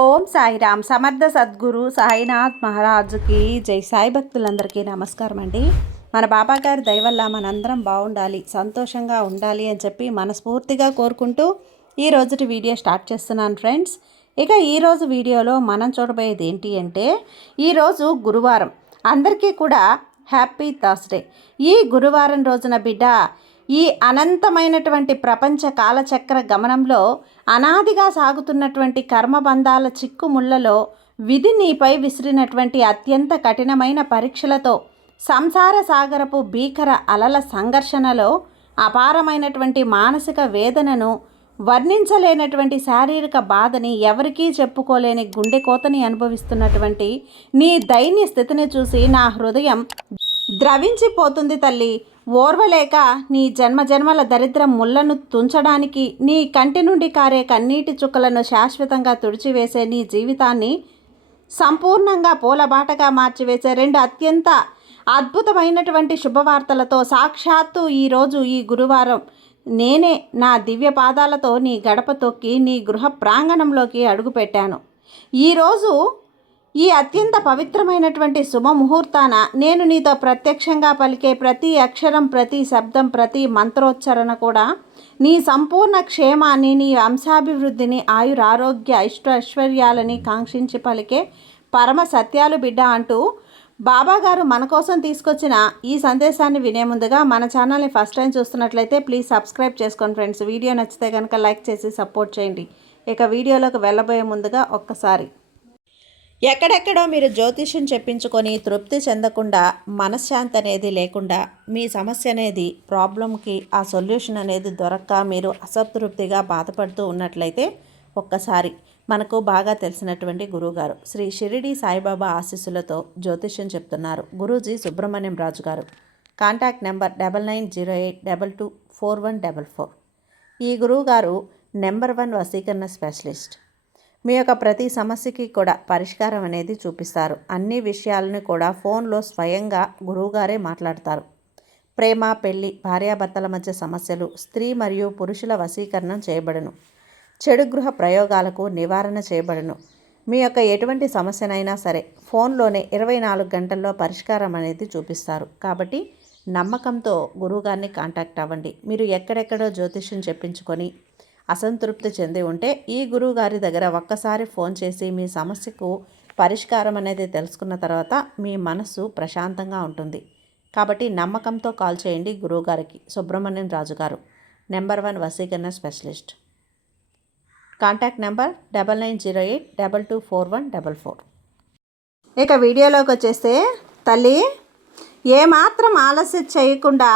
ఓం సాయిరామ్. సమర్థ సద్గురు సాయినాథ్ మహారాజుకి జై. సాయి భక్తులందరికీ నమస్కారం అండి. మన బాబా గారి దయ వల్ల మనందరం బాగుండాలి, సంతోషంగా ఉండాలి అని చెప్పి మనస్ఫూర్తిగా కోరుకుంటూ ఈ రోజుటి వీడియో స్టార్ట్ చేస్తున్నాను ఫ్రెండ్స్. ఇక ఈరోజు వీడియోలో మనం చూడబోయేది ఏంటి అంటే, ఈరోజు గురువారం. అందరికీ కూడా హ్యాపీ థర్స్డే. ఈ గురువారం రోజున బిడ్డ, ఈ అనంతమైనటువంటి ప్రపంచ కాలచక్ర గమనంలో అనాదిగా సాగుతున్నటువంటి కర్మబంధాల చిక్కుముళ్లలో విధి నీపై విసిరినటువంటి అత్యంత కఠినమైన పరీక్షలతో సంసార సాగరపు భీకర అలల సంఘర్షణలో అపారమైనటువంటి మానసిక వేదనను, వర్ణించలేనటువంటి శారీరక బాధని, ఎవరికీ చెప్పుకోలేని గుండె కోతని అనుభవిస్తున్నటువంటి నీ దైన్య స్థితిని చూసి నా హృదయం ద్రవించిపోతుంది తల్లి. ఓర్వలేక నీ జన్మజన్మల దరిద్ర ముళ్లను తుంచడానికి, నీ కంటి నుండి కారే కన్నీటి చుక్కలను శాశ్వతంగా తుడిచివేసే నీ జీవితాన్ని సంపూర్ణంగా పూలబాటగా మార్చివేసే రెండు అత్యంత అద్భుతమైనటువంటి శుభవార్తలతో సాక్షాత్తు ఈరోజు ఈ గురువారం నేనే నా దివ్య పాదాలతో నీ గడప తొక్కి నీ గృహ ప్రాంగణంలోకి అడుగుపెట్టాను. ఈరోజు ఈ అత్యంత పవిత్రమైనటువంటి శుభముహూర్తాన నేను నీతో ప్రత్యక్షంగా పలికే ప్రతి అక్షరం, ప్రతి శబ్దం, ప్రతి మంత్రోచ్చరణ కూడా నీ సంపూర్ణ క్షేమాన్ని, నీ వంశాభివృద్ధిని, ఆయురారోగ్య ఐశ్వర్యాలని కాంక్షించి పలికే పరమ సత్యాలు బిడ్డ అంటూ బాబాగారు మన కోసం తీసుకొచ్చిన ఈ సందేశాన్ని వినే ముందుగా మన ఛానల్ని ఫస్ట్ టైం చూస్తున్నట్లయితే ప్లీజ్ సబ్స్క్రైబ్ చేసుకోండి ఫ్రెండ్స్. వీడియో నచ్చితే కనుక లైక్ చేసి సపోర్ట్ చేయండి. ఇక వీడియోలోకి వెళ్ళబోయే ముందుగా ఒక్కసారి, ఎక్కడెక్కడో మీరు జ్యోతిష్యం చెప్పించుకొని తృప్తి చెందకుండా, మనశ్శాంతి అనేది లేకుండా, మీ సమస్య అనేది ప్రాబ్లంకి ఆ సొల్యూషన్ అనేది దొరక్క మీరు అసంతృప్తిగా బాధపడుతూ ఉన్నట్లయితే ఒక్కసారి మనకు బాగా తెలిసినటువంటి గురువుగారు శ్రీ షిరిడి సాయిబాబా ఆశీస్సులతో జ్యోతిష్యం చెప్తున్నారు గురూజీ సుబ్రహ్మణ్యం రాజు గారు. Contact number 9908224144. ఈ గురువుగారు నెంబర్ 1 వశీకరణ స్పెషలిస్ట్. మీ యొక్క ప్రతి సమస్యకి కూడా పరిష్కారం అనేది చూపిస్తారు. అన్ని విషయాలను కూడా ఫోన్లో స్వయంగా గురువుగారే మాట్లాడతారు. ప్రేమ, పెళ్లి, భార్యాభర్తల మధ్య సమస్యలు, స్త్రీ మరియు పురుషుల వశీకరణం చేయబడును. చెడు గృహ ప్రయోగాలకు నివారణ చేయబడును. మీ యొక్క ఎటువంటి సమస్యనైనా సరే ఫోన్లోనే 24 గంటల్లో పరిష్కారం అనేది చూపిస్తారు. కాబట్టి నమ్మకంతో గురువుగారిని కాంటాక్ట్ అవ్వండి. మీరు ఎక్కడెక్కడో జ్యోతిష్యం చెప్పించుకొని అసంతృప్తి చెంది ఉంటే ఈ గురువుగారి దగ్గర ఒక్కసారి ఫోన్ చేసి మీ సమస్యకు పరిష్కారం అనేది తెలుసుకున్న తర్వాత మీ మనస్సు ప్రశాంతంగా ఉంటుంది. కాబట్టి నమ్మకంతో కాల్ చేయండి గురువుగారికి. సుబ్రహ్మణ్యం రాజు గారు, నెంబర్ 1 వశీకరణ స్పెషలిస్ట్. Contact number 9908224144. ఇక వీడియోలోకి వచ్చేస్తే తల్లి, ఏమాత్రం ఆలస్యం చేయకుండా,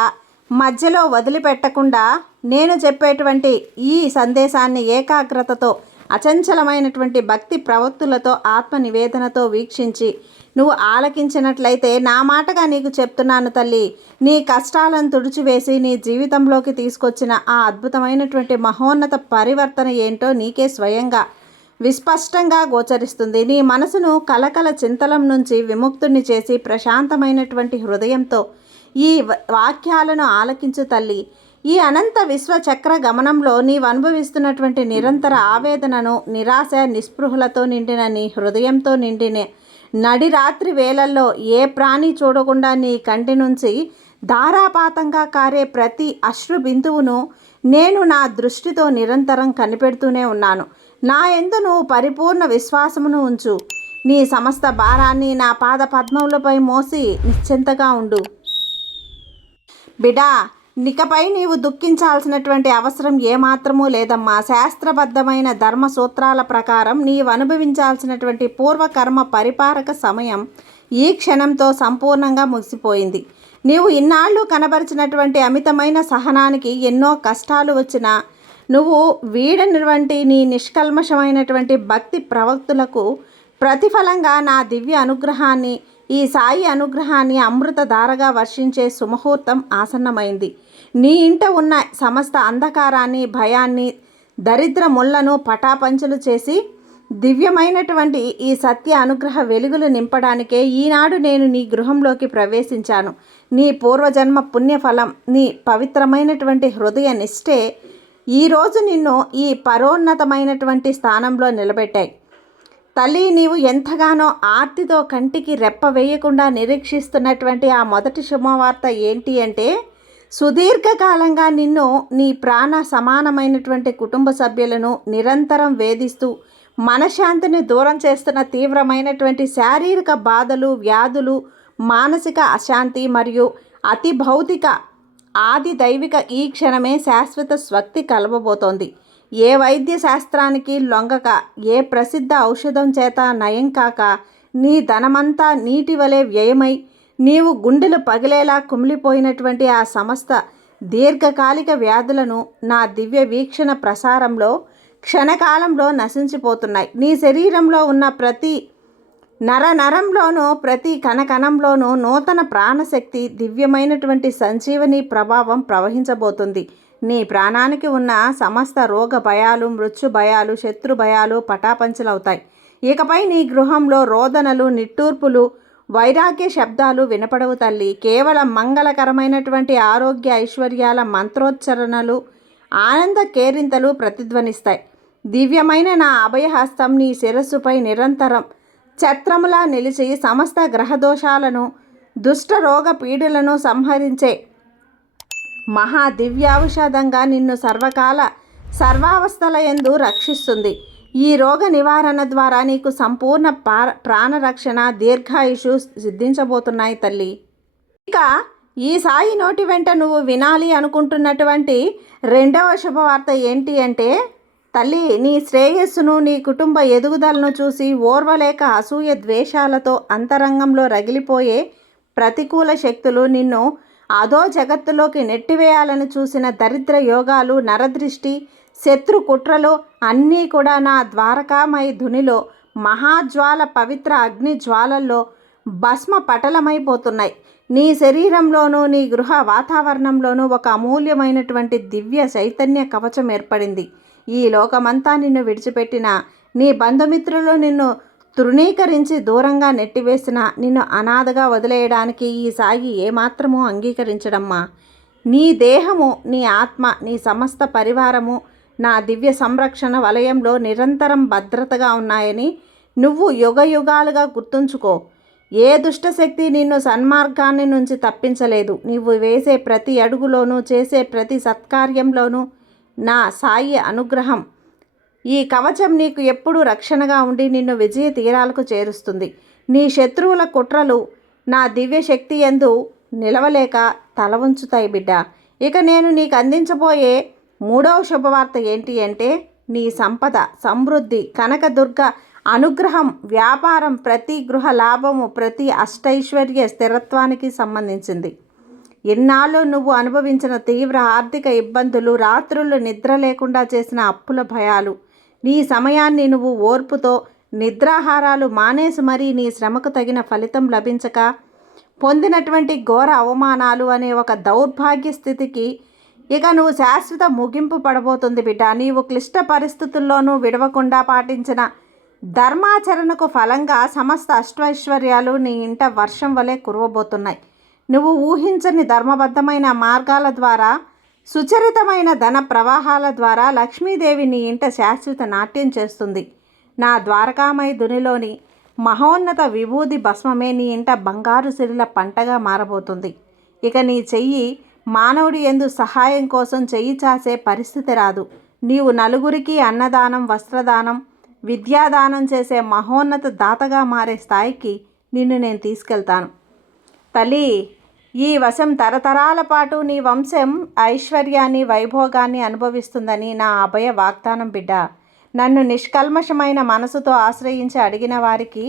మధ్యలో వదిలిపెట్టకుండా నేను చెప్పేటువంటి ఈ సందేశాన్ని ఏకాగ్రతతో, అచంచలమైనటువంటి భక్తి ప్రవృత్తులతో, ఆత్మ నివేదనతో వీక్షించి నువ్వు ఆలకించినట్లయితే, నా మాటగా నీకు చెప్తున్నాను తల్లి, నీ కష్టాలను తుడిచివేసి నీ జీవితంలోకి తీసుకొచ్చిన ఆ అద్భుతమైనటువంటి మహోన్నత పరివర్తన ఏంటో నీకే స్వయంగా విస్పష్టంగా గోచరిస్తుంది. నీ మనసును కలకల చింతలం నుంచి విముక్తుని చేసి ప్రశాంతమైనటువంటి హృదయంతో ఈ వాక్యాలను ఆలకించు తల్లి. ఈ అనంత విశ్వచక్ర గమనంలో నీవు అనుభవిస్తున్నటువంటి నిరంతర ఆవేదనను, నిరాశ, నిస్పృహలతో నిండిన నీ హృదయంతో నిండిన నడిరాత్రి వేళల్లో ఏ ప్రాణి చూడకుండా నీ కంటి నుంచి ధారాపాతంగా కారే ప్రతి అశ్రు బిందువును నేను నా దృష్టితో నిరంతరం కనిపెడుతూనే ఉన్నాను. నా యందు నువ్వు పరిపూర్ణ విశ్వాసమును ఉంచు. నీ సమస్త భారాన్ని నా పాద పద్మములపై మోసి నిశ్చింతగా ఉండు. బిడా, నికపై నీవు దుఃఖించాల్సినటువంటి అవసరం ఏమాత్రమూ లేదమ్మా. శాస్త్రబద్ధమైన ధర్మ సూత్రాల ప్రకారం నీవు అనుభవించాల్సినటువంటి పూర్వకర్మ పరిపారక సమయం ఈ క్షణంతో సంపూర్ణంగా ముగిసిపోయింది. నీవు ఇన్నాళ్ళు కనబరిచినటువంటి అమితమైన సహనానికి ఎన్నో కష్టాలు వచ్చినా నువ్వు వీడనిటువంటి నీ నిష్కల్మషమైనటువంటి భక్తి ప్రవక్తులకు ప్రతిఫలంగా నా దివ్య అనుగ్రహాన్ని, ఈ సాయి అనుగ్రహాన్ని అమృతధారగా వర్షించే సుముహూర్తం ఆసన్నమైంది. నీ ఇంట ఉన్న సమస్త అంధకారాన్ని, భయాన్ని, దరిద్ర ముళ్లను పటాపంచలు చేసి దివ్యమైనటువంటి ఈ సత్య అనుగ్రహ వెలుగులు నింపడానికే ఈనాడు నేను నీ గృహంలోకి ప్రవేశించాను. నీ పూర్వజన్మ పుణ్యఫలం, నీ పవిత్రమైనటువంటి హృదయ నిష్ఠే ఈరోజు నిన్ను ఈ పరోన్నతమైనటువంటి స్థానంలో నిలబెట్టాయి. తల్లి, నీవు ఎంతగానో ఆర్తితో కంటికి రెప్ప వేయకుండా నిరీక్షిస్తున్నటువంటి ఆ మొదటి శుభవార్త ఏంటి అంటే, సుదీర్ఘకాలంగా నిన్ను నీ ప్రాణ సమానమైనటువంటి కుటుంబ సభ్యులను నిరంతరం వేధిస్తూ మనశ్శాంతిని దూరం చేస్తున్న తీవ్రమైనటువంటి శారీరక బాధలు, వ్యాధులు, మానసిక అశాంతి మరియు అతి భౌతిక ఆది దైవిక ఈ క్షణమే శాశ్వత స్వస్తి కలవబోతోంది. ఏ వైద్య శాస్త్రానికి లొంగక, ఏ ప్రసిద్ధ ఔషధం చేత నయం కాక, నీ ధనమంతా నీటి వలె వ్యయమై నీవు గుండెలు పగిలేలా కుమిలిపోయినటువంటి ఆ సమస్త దీర్ఘకాలిక వ్యాధులను నా దివ్య వీక్షణ ప్రసారంలో క్షణకాలంలో నశించిపోతున్నాయి. నీ శరీరంలో ఉన్న ప్రతి నరంలోనూ, ప్రతి కణకణంలోనూ నూతన ప్రాణశక్తి, దివ్యమైనటువంటి సంజీవని ప్రభావం ప్రవహించబోతుంది. నీ ప్రాణానికి ఉన్న సమస్త రోగ భయాలు, మృత్యు భయాలు, శత్రు భయాలు పటాపంచలవుతాయి. ఇకపై నీ గృహంలో రోదనలు, నిట్టూర్పులు, వైరాగ్య శబ్దాలు వినపడవు తల్లి. కేవలం మంగళకరమైనటువంటి ఆరోగ్య ఐశ్వర్యాల మంత్రోచ్చరణలు, ఆనంద కేరింతలు ప్రతిధ్వనిస్తాయి. దివ్యమైన నా అభయహస్తం నీ శిరస్సుపై నిరంతరం ఛత్రములా నిలిచి సమస్త గ్రహదోషాలను, దుష్ట రోగ పీడులను సంహరించే మహా దివ్యాౌషధంగా నిన్ను సర్వకాల సర్వావస్థల యందు రక్షిస్తుంది. ఈ రోగ నివారణ ద్వారా నీకు సంపూర్ణ ప్రాణరక్షణ, దీర్ఘాయుషు సిద్ధించబోతున్నాయి తల్లి. ఇక ఈ సాయి నోటి వెంట నువ్వు వినాలి అనుకుంటున్నటువంటి రెండవ శుభవార్త ఏంటి అంటే, తల్లి, నీ శ్రేయస్సును, నీ కుటుంబ ఎదుగుదలను చూసి ఓర్వలేక అసూయ ద్వేషాలతో అంతరంగంలో రగిలిపోయే ప్రతికూల శక్తులు నిన్ను అధో జగత్తులోకి నెట్టివేయాలని చూసిన దరిద్ర యోగాలు, నరదృష్టి, శత్రు కుట్రలు అన్నీ కూడా నా ద్వారకామయ ధునిలో మహాజ్వాల పవిత్ర అగ్ని జ్వాలల్లో భస్మ పటలమైపోతున్నాయి. నీ శరీరంలోనూ, నీ గృహ వాతావరణంలోనూ ఒక అమూల్యమైనటువంటి దివ్య చైతన్య కవచం ఏర్పడింది. ఈ లోకమంతా నిన్ను విడిచిపెట్టిన, నీ బంధుమిత్రులు నిన్ను తృణీకరించి దూరంగా నెట్టివేసిన, నిన్ను అనాథగా వదిలేయడానికి ఈ సాయి ఏమాత్రమూ అంగీకరించడమ్మా. నీ దేహము, నీ ఆత్మ, నీ సమస్త పరివారము నా దివ్య సంరక్షణ వలయంలో నిరంతరం భద్రతగా ఉన్నాయని నువ్వు యుగయుగాలుగా గుర్తుంచుకో. ఏ దుష్టశక్తి నిన్ను సన్మార్గాన్ని నుంచి తప్పించలేదు. నీవు వేసే ప్రతి అడుగులోనూ, చేసే ప్రతి సత్కార్యంలోనూ నా సాయి అనుగ్రహం, ఈ కవచం నీకు ఎప్పుడూ రక్షణగా ఉండి నిన్ను విజయ తీరాలకు చేరుస్తుంది. నీ శత్రువుల కుట్రలు నా దివ్య శక్తి యందు నిలవలేక తల వంచుతాయి బిడ్డ. ఇక నేను నీకు అందించబోయే మూడవ శుభవార్త ఏంటి అంటే, నీ సంపద, సమృద్ధి, కనకదుర్గ అనుగ్రహం, వ్యాపారం, ప్రతి గృహ లాభము, ప్రతి అష్టైశ్వర్య స్థిరత్వానికి సంబంధించింది. ఇన్నాళ్ళు నువ్వు అనుభవించిన తీవ్ర ఆర్థిక ఇబ్బందులు, రాత్రులు నిద్ర లేకుండా చేసిన అప్పుల భయాలు, నీ సమయాన్ని నువ్వు ఓర్పుతో నిద్రాహారాలు మానేసి మరీ నీ శ్రమకు తగిన ఫలితం లభించక పొందినటువంటి ఘోర అవమానాలు అనే ఒక దౌర్భాగ్య స్థితికి ఇక నువ్వు శాశ్వత ముగింపు పడబోతుంది బిడ్డ. నీవు క్లిష్ట పరిస్థితుల్లోనూ విడవకుండా పాటించిన ధర్మాచరణకు ఫలంగా సమస్త అష్టైశ్వర్యాలు నీ ఇంట వర్షం వలె కురవబోతున్నాయి. నువ్వు ఊహించని ధర్మబద్ధమైన మార్గాల ద్వారా, సుచరితమైన ధన ప్రవాహాల ద్వారా లక్ష్మీదేవి నీ ఇంట శాశ్వత నాట్యం చేస్తుంది. నా ద్వారకామయ ధునిలోని మహోన్నత విభూది భస్మమే నీ ఇంట బంగారు సిరిల పంటగా మారబోతుంది. ఇక నీ చెయ్యి మానవుడి యందు సహాయం కోసం చెయ్యి చాసే పరిస్థితి రాదు. నీవు నలుగురికి అన్నదానం, వస్త్రదానం, విద్యాదానం చేసే మహోన్నత దాతగా మారే స్థాయికి నిన్ను నేను తీసుకెళ్తాను తల్లి. ఈ వశం తరతరాల పాటు నీ వంశం ఐశ్వర్యాన్ని, వైభోగాన్ని అనుభవిస్తుందని నా అభయ వాగ్దానం బిడ్డ. నన్ను నిష్కల్మషమైన మనసుతో ఆశ్రయించి అడిగిన వారికి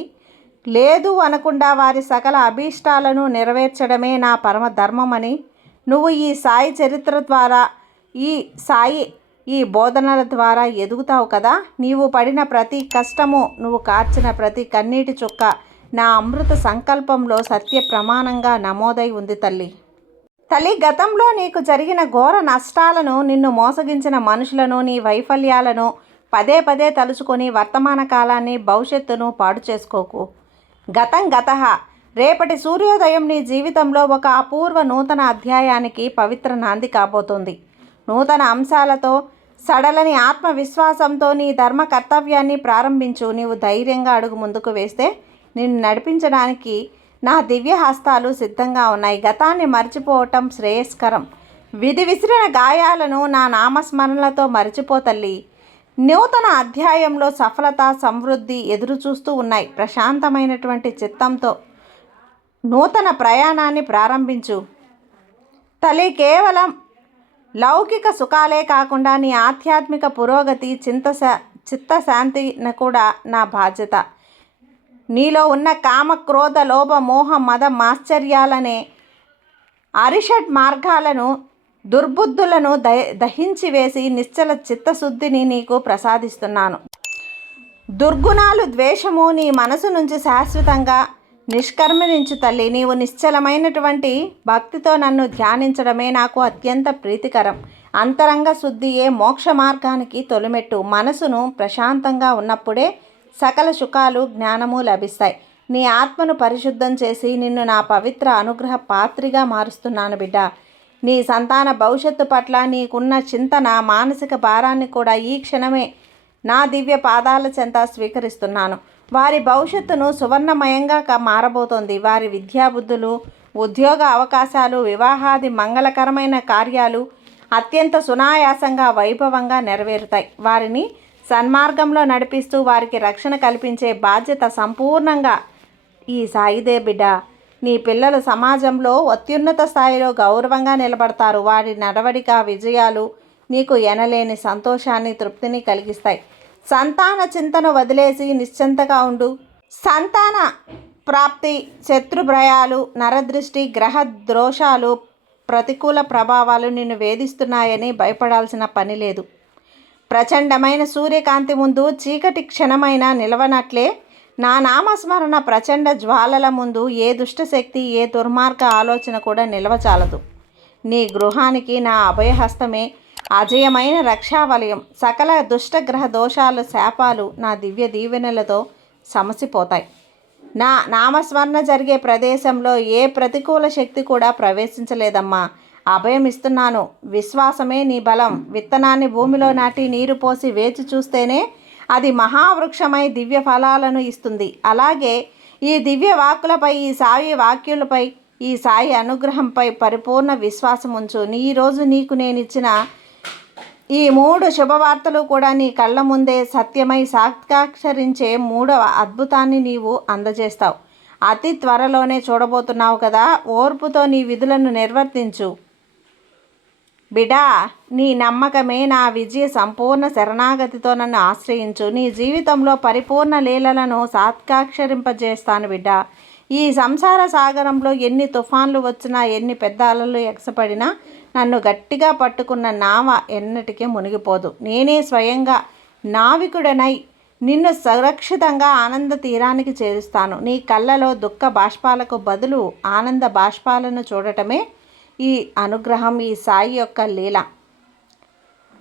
లేదు అనకుండా వారి సకల అభీష్టాలను నెరవేర్చడమే నా పరమ ధర్మమని నువ్వు ఈ సాయి చరిత్ర ద్వారా, ఈ బోధనల ద్వారా ఎదుగుతావు కదా. నీవు పడిన ప్రతి కష్టము, నువ్వు కార్చిన ప్రతి కన్నీటి చుక్క నా అమృత సంకల్పంలో సత్య ప్రమాణంగా నమోదై ఉంది తల్లి. గతంలో నీకు జరిగిన ఘోర నష్టాలను, నిన్ను మోసగించిన మనుషులను, నీ వైఫల్యాలను పదే పదే తలుచుకొని వర్తమాన కాలాన్ని, భవిష్యత్తును పాడు చేసుకోకు. గతం గతః. రేపటి సూర్యోదయం నీ జీవితంలో ఒక అపూర్వ నూతన అధ్యాయానికి పవిత్ర నాంది కాబోతోంది. నూతన అంశాలతో సడలని ఆత్మవిశ్వాసంతో నీ ధర్మ కర్తవ్యాన్ని ప్రారంభించు. నీవు ధైర్యంగా అడుగు ముందుకు వేస్తే నిన్ను నడిపించడానికి నా దివ్య హస్తాలు సిద్ధంగా ఉన్నాయి. గతాన్ని మర్చిపోవటం శ్రేయస్కరం. విధి విసిరిన గాయాలను నా నామస్మరణలతో మరిచిపో తల్లి. నూతన అధ్యాయంలో సఫలత, సమృద్ధి ఎదురు చూస్తూ ఉన్నాయి. ప్రశాంతమైనటువంటి చిత్తంతో నూతన ప్రయాణాన్ని ప్రారంభించు తల్లి. కేవలం లౌకిక సుఖాలే కాకుండా నీ ఆధ్యాత్మిక పురోగతి, చిత్తశాంతిని కూడా నా బాధ్యత. నీలో ఉన్న కామ, క్రోధ, లోభ, మోహ, మద, మాశ్చర్యాలనే అరిషడ్ మార్గాలను, దుర్బుద్ధులను దహించి వేసి నిశ్చల చిత్తశుద్ధిని నీకు ప్రసాదిస్తున్నాను. దుర్గుణాలు, ద్వేషము నీ మనసు నుంచి శాశ్వతంగా నిష్కర్మనించు తల్లి. నీవు నిశ్చలమైనటువంటి భక్తితో నన్ను ధ్యానించడమే నాకు అత్యంత ప్రీతికరం. అంతరంగ శుద్ధియే మోక్ష మార్గానికి తొలిమెట్టు. మనసును ప్రశాంతంగా ఉన్నప్పుడే సకల సుఖాలు, జ్ఞానము లభిస్తాయి. నీ ఆత్మను పరిశుద్ధం చేసి నిన్ను నా పవిత్ర అనుగ్రహ పాత్రిగా మారుస్తున్నాను బిడ్డ. నీ సంతాన భవిష్యత్తు పట్ల నీకున్న చింతన, మానసిక భారాన్ని కూడా ఈ క్షణమే నా దివ్య పాదాల చెంత స్వీకరిస్తున్నాను. వారి భవిష్యత్తును సువర్ణమయంగా మారబోతోంది. వారి విద్యాబుద్ధులు, ఉద్యోగ అవకాశాలు, వివాహాది మంగళకరమైన కార్యాలు అత్యంత సునాయాసంగా, వైభవంగా నెరవేరుతాయి. వారిని సన్మార్గంలో నడిపిస్తూ వారికి రక్షణ కల్పించే బాధ్యత సంపూర్ణంగా ఈ సాయిదే బిడ్డ. నీ పిల్లలు సమాజంలో అత్యున్నత స్థాయిలో గౌరవంగా నిలబడతారు. వారి నడవడిక, విజయాలు నీకు ఎనలేని సంతోషాన్ని, తృప్తిని కలిగిస్తాయి. సంతాన చింతను వదిలేసి నిశ్చింతగా ఉండు. సంతాన ప్రాప్తి, శత్రుభయాలు, నరదృష్టి, గ్రహ దోషాలు, ప్రతికూల ప్రభావాలు నిన్ను వేధిస్తున్నాయని భయపడాల్సిన పని లేదు. ప్రచండమైన సూర్యకాంతి ముందు చీకటి క్షణమైనా నిలవనట్లే నా నామస్మరణ ప్రచండ జ్వాలల ముందు ఏ దుష్టశక్తి, ఏ దుర్మార్గ ఆలోచన కూడా నిలవచాలదు. నీ గృహానికి నా అభయహస్తమే అజయమైన రక్షావలయం. సకల దుష్టగ్రహ దోషాలు, శాపాలు నా దివ్య దీవెనలతో సమసిపోతాయి. నా నామస్మరణ జరిగే ప్రదేశంలో ఏ ప్రతికూల శక్తి కూడా ప్రవేశించలేదమ్మా. అభయం ఇస్తున్నాను. విశ్వాసమే నీ బలం. విత్తనాన్ని భూమిలో నాటి నీరు పోసి వేచి చూస్తేనే అది మహావృక్షమై దివ్య ఫలాలను ఇస్తుంది. అలాగే ఈ దివ్య వాక్కులపై, ఈ సాయి వాక్యులపై, ఈ సాయి అనుగ్రహంపై పరిపూర్ణ విశ్వాసం ఉంచు. ఈరోజు నీకు నేనిచ్చిన ఈ 3 శుభవార్తలు కూడా నీ కళ్ళ ముందే సత్యమై సాక్షాత్కరించే 3వ అద్భుతాన్ని నీవు అందజేస్తావు. అతి త్వరలోనే చూడబోతున్నావు కదా. ఓర్పుతో నీ విధులను నిర్వర్తించు బిడా. నీ నమ్మకమే నా విజయ. సంపూర్ణ శరణాగతితో నన్ను ఆశ్రయించు. నీ జీవితంలో పరిపూర్ణ లీలలను సాక్షాత్కరింపజేస్తాను బిడ్డా. ఈ సంసార సాగరంలో ఎన్ని తుఫాన్లు వచ్చినా, ఎన్ని పెద్ద అలలు ఎగసపడినా నన్ను గట్టిగా పట్టుకున్న నావ ఎన్నటికీ మునిగిపోదు. నేనే స్వయంగా నావికుడనై నిన్ను సురక్షితంగా ఆనంద తీరానికి చేరుస్తాను. నీ కళ్ళలో దుఃఖ బాష్పాలకు బదులు ఆనంద బాష్పాలను చూడటమే ఈ అనుగ్రహం, ఈ సాయి యొక్క లీల.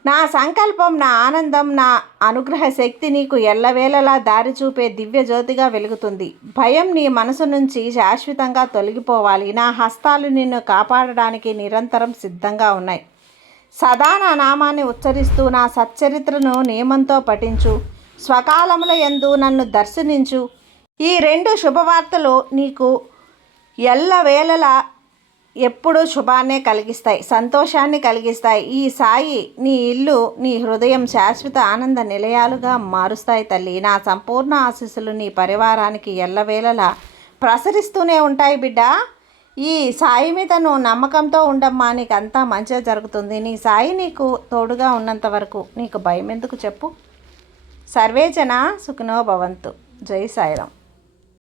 నా సంకల్పం, నా ఆనందం, నా అనుగ్రహ శక్తి నీకు ఎల్లవేళలా దారి చూపే దివ్య జ్యోతిగా వెలుగుతుంది. భయం నీ మనసు నుంచి శాశ్వతంగా తొలగిపోవాలి. నా హస్తాలు నిన్ను కాపాడడానికి నిరంతరం సిద్ధంగా ఉన్నాయి. సదా నా నామాన్ని ఉచ్చరిస్తూ నా సచ్చరిత్రను నియమంతో పఠించు. స్వకాలముల యందు నన్ను దర్శనించు. ఈ 2 శుభవార్తలు నీకు ఎల్లవేళలా ఎప్పుడూ శుభాన్నే కలిగిస్తాయి, సంతోషాన్ని కలిగిస్తాయి. ఈ సాయి నీ ఇల్లు, నీ హృదయం శాశ్వత ఆనంద నిలయాలుగా మారుస్తాయి తల్లి. నా సంపూర్ణ ఆశీస్సులు నీ పరివారానికి ఎల్లవేళలా ప్రసరిస్తూనే ఉంటాయి బిడ్డ. ఈ సాయి మీద నువ్వు నమ్మకంతో ఉండమ్మా. నీకు అంతా మంచిగా జరుగుతుంది. నీ సాయి నీకు తోడుగా ఉన్నంత వరకు నీకు భయం ఎందుకు చెప్పు. సర్వే జన సుఖినో భవంతు. జై సాయిరాం.